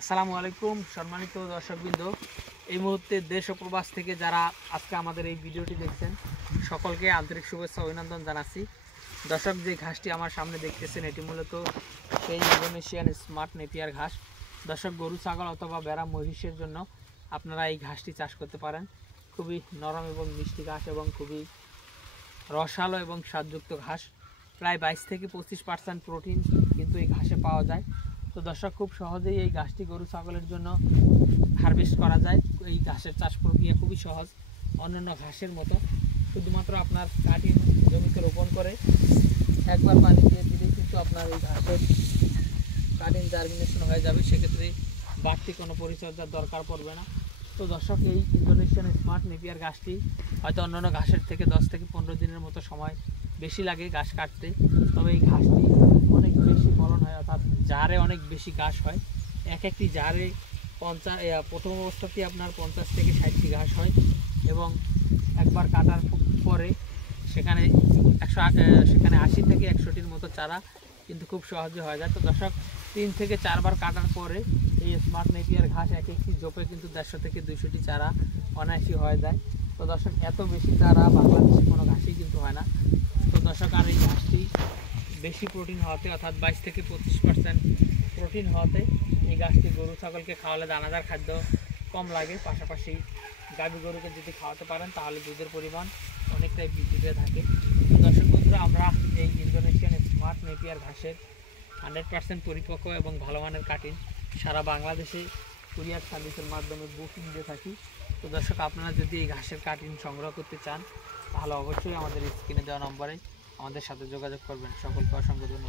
আসসালামু আলাইকুম সম্মানিত দর্শকবৃন্দ। এই মুহূর্তে দেশ ও প্রবাস থেকে যারা আজকে আমাদের এই ভিডিওটি দেখছেন সকলকে আন্তরিক শুভেচ্ছা অভিনন্দন জানাচ্ছি। দর্শক, যে ঘাসটি আমার সামনে দেখতেছেন এটি মূলত সেই ইন্দোনেশিয়ান স্মার্ট নেপিয়ার ঘাস। দর্শক, গরু ছাগল অথবা ভেড়া মহিষের জন্য আপনারা এই ঘাসটি চাষ করতে পারেন। খুবই নরম এবং মিষ্টি ঘাস এবং খুবই রসালো এবং স্বাদযুক্ত ঘাস। প্রায় 22 থেকে 25% প্রোটিন কিন্তু এই ঘাসে পাওয়া যায়। তো দর্শক, খুব সহজেই এই ঘাসটি গরু ছাগলের জন্য হারভেস্ট করা যায়। এই ঘাসের চাষ প্রক্রিয়া খুবই সহজ, অন্যান্য ঘাসের মতো। শুধুমাত্র আপনার কাটিং জমিতে রোপণ করে একবার পানি দিয়ে দিলেই কিন্তু আপনার এই ঘাসের কাটিং জার্মিনেশন হয়ে যাবে। সেক্ষেত্রে বাড়তি কোনো পরিচর্যার দরকার পড়বে না। তো দর্শক, এই ইন্দোনেশিয়ান স্মার্ট নেপিয়ার ঘাসটি হয়তো অন্যান্য ঘাসের থেকে 10 থেকে 15 দিনের মতো সময় বেশি লাগে ঘাস কাটতে। তবে এই ঘাসটি অনেক বেশি ফলন হয়, অর্থাৎ জারে অনেক বেশি ঘাস হয়। একটি জারে প্রথম অবস্থাতেই আপনার 50 থেকে 60টি ঘাস হয় এবং একবার কাটার পরে সেখানে 80 থেকে 100টির মতো চারা কিন্তু খুব সহজে হয়ে যায়। তো দর্শক, 3 থেকে 4 বার কাটার পরে এই স্মার্ট নেপিয়ার ঘাস একটি জোপে কিন্তু 150 থেকে 200টি চারা অনায়াসই হয়ে যায়। তো দর্শক, এত বেশি চারা বাংলাদেশে কোনো ঘাসই কিন্তু হয় না। তো দর্শক, আর এই ঘাসটি বেশি প্রোটিন হওয়াতে, অর্থাৎ 22 থেকে 25% প্রোটিন হওয়াতে এই গাছটি গরু ছাগলকে খাওয়ালে দানাদার খাদ্য কম লাগে। পাশাপাশি গাভী গরুকে যদি খাওয়াতে পারেন তাহলে দুধের পরিমাণ অনেকটাই বৃদ্ধি পেয়ে থাকে। তো দর্শক বন্ধুরা, আমরা এই ইন্দোনেশিয়ান স্মার্ট নেপিয়ার ঘাসের 100% পরিপক্ক এবং ভালো মানের কাটিং সারা বাংলাদেশে কুরিয়ার সার্ভিসের মাধ্যমে বুকিং দিয়ে থাকি। তো দর্শক, আপনারা যদি এই ঘাসের কাটিং সংগ্রহ করতে চান তাহলে অবশ্যই আমাদের স্ক্রিনে দেওয়া নম্বরে আমাদের সাথে যোগাযোগ করবেন। সকলকে অসংখ্য ধন্যবাদ।